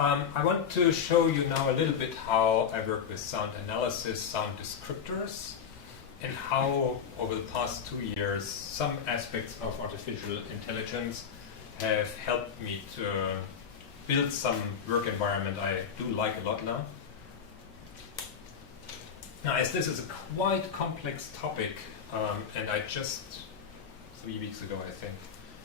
I want to show you now a little bit how I work with sound analysis, sound descriptors, and how over the past 2 years some aspects of artificial intelligence have helped me to build some work environment I do like a lot now. Now, as this is a quite complex topic, and I just 3 weeks ago, I think,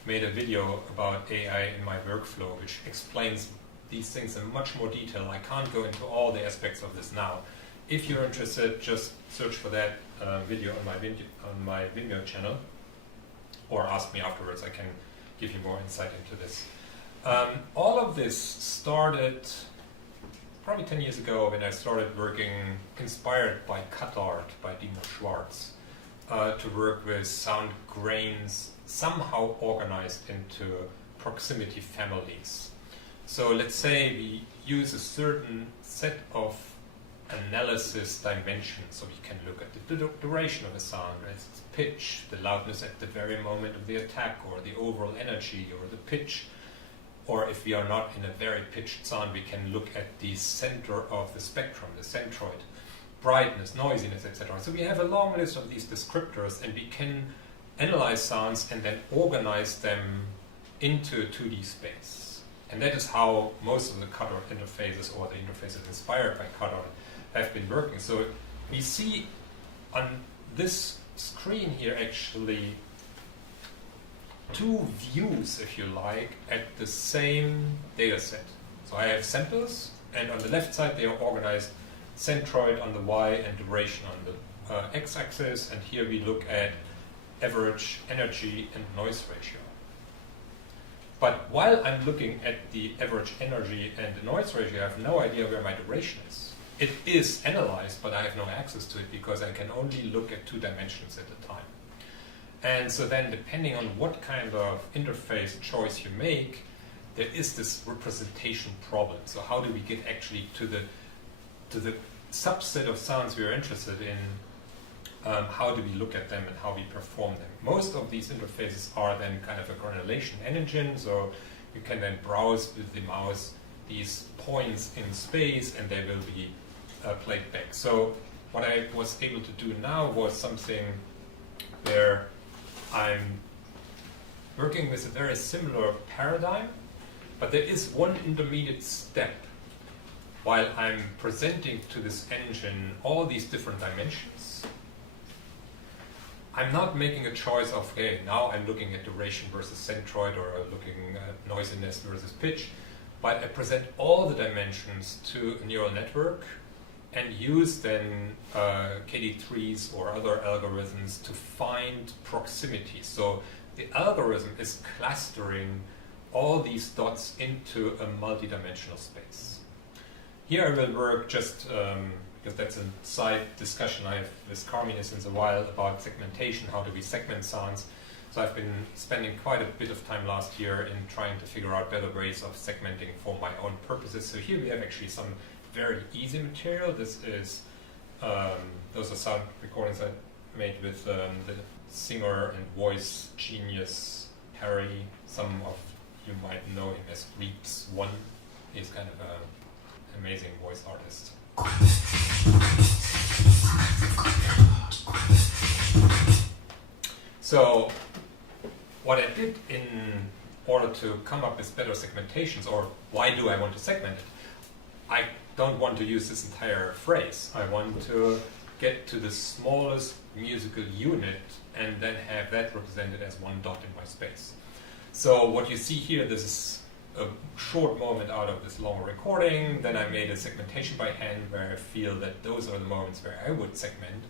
made a video about AI in my workflow, which explains these things in much more detail. I can't go into all the aspects of this now. If you're interested, just search for that video on my Vimeo channel, or ask me afterwards. I can give you more insight into this. All of this started probably 10 years ago when I started working, inspired by cut art by Dino Schwartz, to work with sound grains somehow organized into proximity families. So let's say we use a certain set of analysis dimensions, so we can look at the duration of a sound, its pitch, the loudness at the very moment of the attack, or the overall energy, or the pitch. Or if we are not in a very pitched sound, we can look at the center of the spectrum, the centroid, brightness, noisiness, etc. So we have a long list of these descriptors, and we can analyze sounds and then organize them into a 2D space. And that is how most of the cut art interfaces, or the interfaces inspired by cut art, have been working. So we see on this screen here actually two views, if you like, at the same data set. So I have samples, and on the left side they are organized centroid on the Y and duration on the x-axis, and here we look at average energy and noise ratio. But while I'm looking at the average energy and the noise ratio, I have no idea where my duration is. It is analyzed, but I have no access to it because I can only look at 2 dimensions at a time. And so then, depending on what kind of interface choice you make, there is this representation problem. So how do we get actually to the subset of sounds we are interested in? How do we look at them and how we perform them? Most of these interfaces are then kind of a granulation engine, so you can then browse with the mouse these points in space, and they will be played back. So what I was able to do now was something where I'm working with a very similar paradigm, but there is one intermediate step. While I'm presenting to this engine all these different dimensions, I'm not making a choice of, okay, now I'm looking at duration versus centroid, or looking at noisiness versus pitch, but I present all the dimensions to a neural network and use then KD3s or other algorithms to find proximity. So the algorithm is clustering all these dots into a multidimensional space. Here I will work just, because that's a side discussion I have with Carmine since a while, about segmentation, how do we segment sounds. So I've been spending quite a bit of time last year in trying to figure out better ways of segmenting for my own purposes. So here we have actually some very easy material. This is, those are sound recordings I made with the singer and voice genius Harry. Some of you might know him as Reeps1. He's kind of an amazing voice artist. So what I did in order to come up with better segmentations, or why do I want to segment it? I don't want to use this entire phrase. I want to get to the smallest musical unit and then have that represented as one dot in my space. So what you see here, this is a short moment out of this long recording. Then I made a segmentation by hand where I feel that those are the moments where I would segment.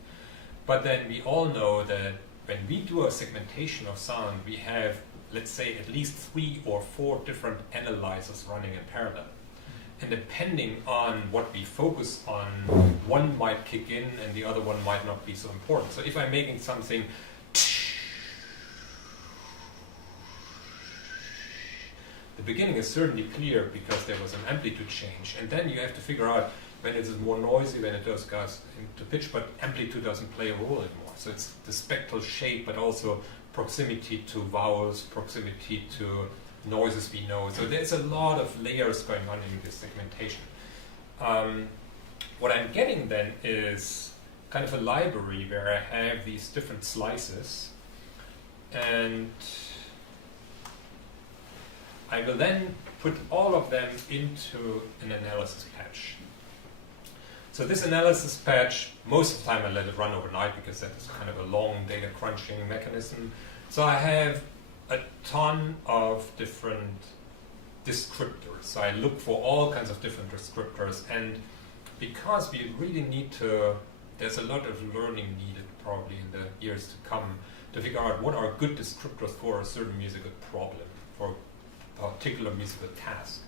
But then we all know that when we do a segmentation of sound, we have, let's say, at least 3 or 4 different analyzers running in parallel. And depending on what we focus on, one might kick in and the other one might not be so important. So if I'm making something, the beginning is certainly clear because there was an amplitude change, and then you have to figure out when it is more noisy, when it does go into pitch, but amplitude doesn't play a role anymore. So it's the spectral shape, but also proximity to vowels, proximity to noises we know. So there's a lot of layers going on in this segmentation. What I'm getting then is kind of a library where I have these different slices, and I will then put all of them into an analysis patch. So this analysis patch, most of the time I let it run overnight because that is kind of a long data crunching mechanism. So I have a ton of different descriptors. So I look for all kinds of different descriptors, and because we really need to, there's a lot of learning needed probably in the years to come to figure out what are good descriptors for a certain musical problem, for a particular musical task.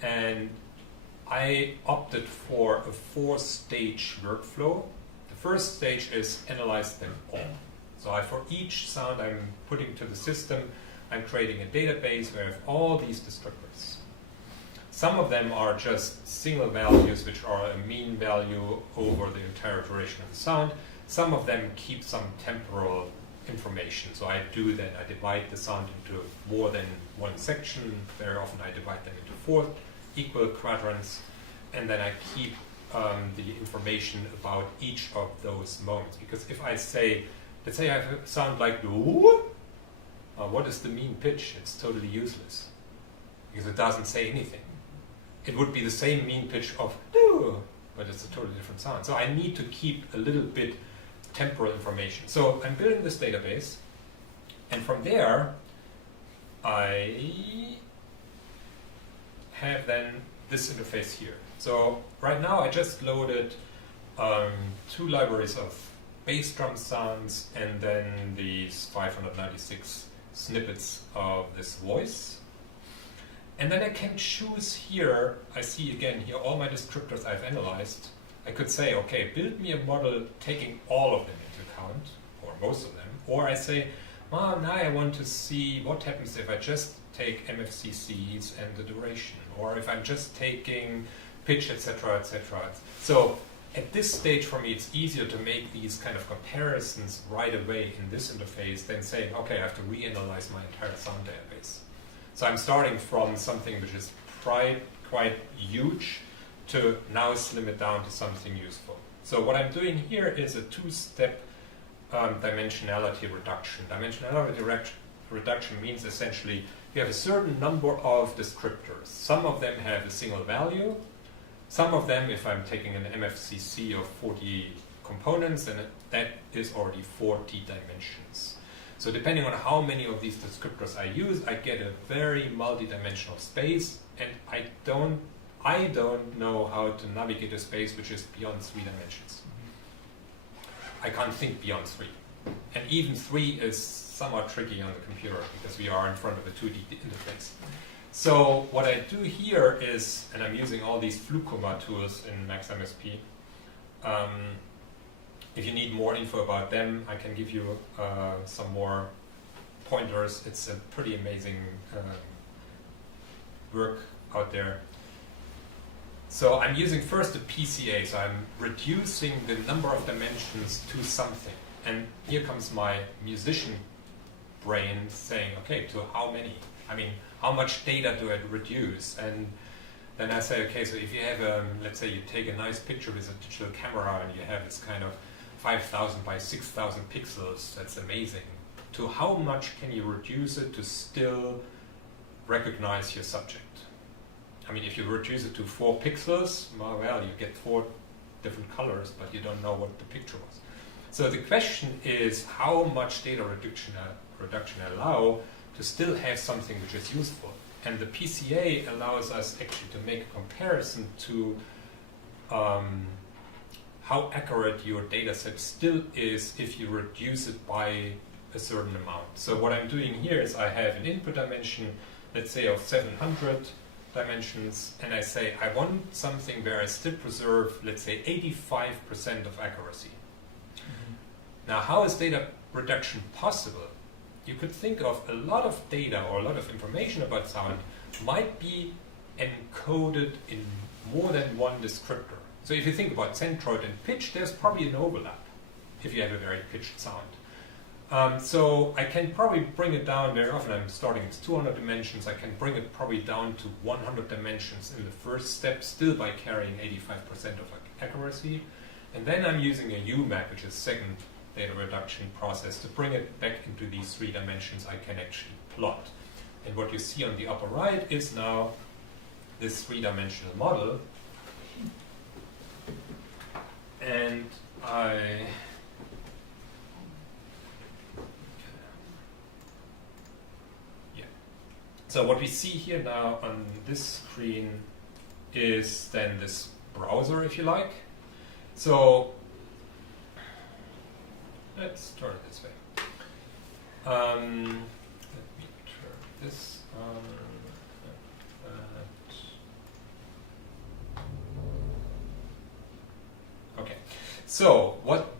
And I opted for a 4-stage workflow. The first stage is analyze them all. So for each sound I'm putting to the system, I'm creating a database where I have all these descriptors. Some of them are just single values, which are a mean value over the entire duration of the sound. Some of them keep some temporal information. So I divide the sound into more than one section. Very often I divide them into 4 equal quadrants, and then I keep the information about each of those moments. Because if I say, let's say I have a sound like what is the mean pitch? It's totally useless because it doesn't say anything. It would be the same mean pitch of but it's a totally different sound. So I need to keep a little bit temporal information. So I'm building this database, and from there I have then this interface here. So right now I just loaded 2 libraries of bass drum sounds and then these 596 snippets of this voice. And then I can choose here, I see again here all my descriptors I've analyzed. I could say, okay, build me a model taking all of them into account, or most of them. Or I say, well, now I want to see what happens if I just take MFCCs and the duration, or if I'm just taking pitch, etc., etc. So at this stage for me, it's easier to make these kind of comparisons right away in this interface than saying, okay, I have to reanalyze my entire sound database. So I'm starting from something which is quite huge to now slim it down to something useful. So what I'm doing here is a 2-step dimensionality reduction. Dimensionality reduction means essentially you have a certain number of descriptors. Some of them have a single value. Some of them, if I'm taking an MFCC of 40 components, then that is already 40 dimensions. So depending on how many of these descriptors I use, I get a very multi-dimensional space, and I don't know how to navigate a space which is beyond 3 dimensions. I can't think beyond 3. And even 3 is somewhat tricky on the computer because we are in front of a 2D interface. So what I do here is, and I'm using all these FluComa tools in MaxMSP. If you need more info about them, I can give you some more pointers. It's a pretty amazing work out there. So I'm using first the PCA, so I'm reducing the number of dimensions to something. And here comes my musician brain saying, okay, to how many? I mean, how much data do I reduce? And then I say, okay, so if you have, let's say you take a nice picture with a digital camera and you have this kind of 5,000 by 6,000 pixels, that's amazing. To how much can you reduce it to still recognize your subject? I mean, if you reduce it to 4 pixels, well, you get 4 different colors, but you don't know what the picture was. So the question is, how much data reduction allow to still have something which is useful? And the PCA allows us actually to make a comparison to how accurate your data set still is if you reduce it by a certain amount. So what I'm doing here is I have an input dimension, let's say of 700 dimensions, and I say I want something where I still preserve, let's say, 85% of accuracy. Now, how is data reduction possible? You could think of a lot of data or a lot of information about sound might be encoded in more than one descriptor. So if you think about centroid and pitch, there's probably an overlap if you have a very pitched sound. So I can probably bring it down very often. I'm starting with 200 dimensions. I can bring it probably down to 100 dimensions in the first step, still by carrying 85% of accuracy. And then I'm using a UMAP, which is second data reduction process, to bring it back into these 3 dimensions I can actually plot. And what you see on the upper right is now this 3-dimensional model. And so what we see here now on this screen is then this browser, if you like. So let's turn it this way. Let me turn this on. Okay. So what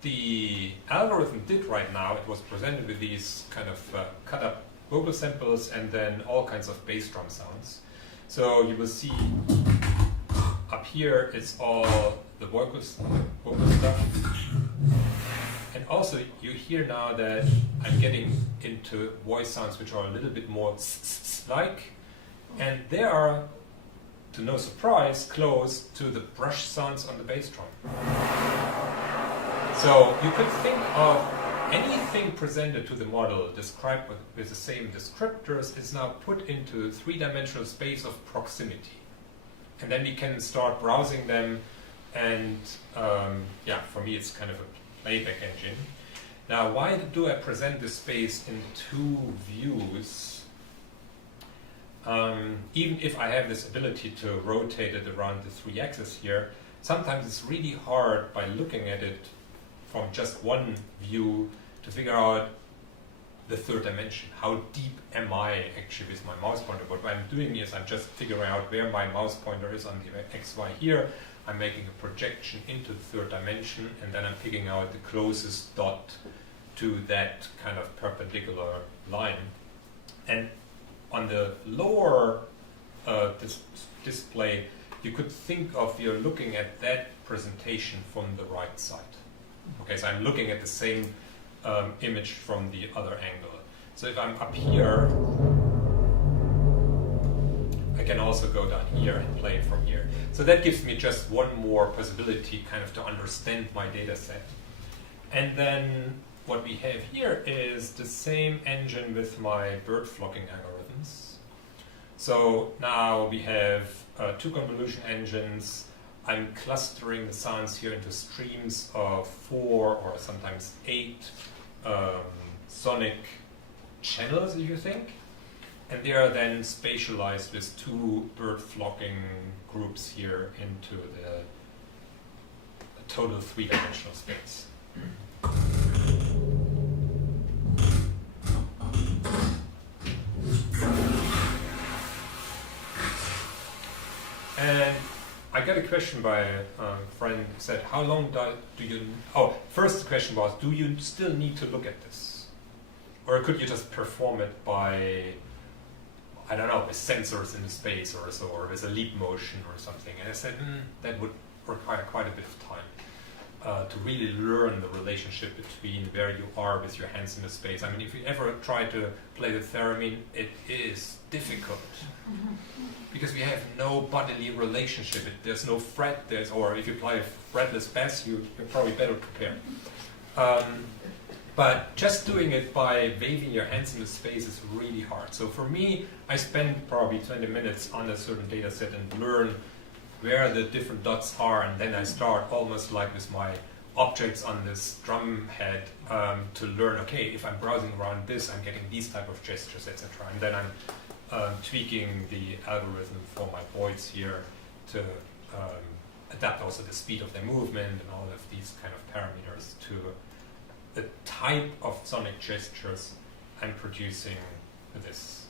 the algorithm did right now, it was presented with these kind of cut up vocal samples and then all kinds of bass drum sounds. So you will see up here it's all the vocal stuff. And also you hear now that I'm getting into voice sounds which are a little bit more like, and they are, to no surprise, close to the brush sounds on the bass drum. So you could think of anything presented to the model described with the same descriptors is now put into 3-dimensional space of proximity. And then we can start browsing them, and yeah, for me it's kind of a playback engine. Now, why do I present this space in 2 views? Even if I have this ability to rotate it around the 3 axes here, sometimes it's really hard by looking at it from just one view to figure out the 3rd dimension. How deep am I actually with my mouse pointer? What I'm doing is I'm just figuring out where my mouse pointer is on the XY here. I'm making a projection into the 3rd dimension, and then I'm picking out the closest dot to that kind of perpendicular line. And on the lower display, you could think of you're looking at that presentation from the right side. Okay, so I'm looking at the same image from the other angle. So if I'm up here, I can also go down here and play it from here. So that gives me just one more possibility kind of to understand my data set. And then what we have here is the same engine with my bird flocking algorithms. So now we have 2 convolution engines. I'm clustering the sounds here into streams of 4 or sometimes 8 sonic channels, if you think. And they are then spatialized with 2 bird flocking groups here into the total 3-dimensional space. And I got a question by a friend who said, how long do you... Oh, first question was, do you still need to look at this? Or could you just perform it by, I don't know, with sensors in the space or so, or with a leap motion or something? And I said, that would require quite a bit of time to really learn the relationship between where you are with your hands in the space. I mean, if you ever try to play the theremin, it is difficult. Because we have no bodily relationship. There's no fret, or if you play a fretless bass, you're probably better prepared. But just doing it by waving your hands in the space is really hard. So for me, I spend probably 20 minutes on a certain data set and learn where the different dots are, and then I start almost like with my objects on this drum head to learn, okay, if I'm browsing around this, I'm getting these type of gestures, etc. And then I'm tweaking the algorithm for my voids here to adapt also the speed of their movement and all of these kind of parameters to the type of sonic gestures I'm producing with this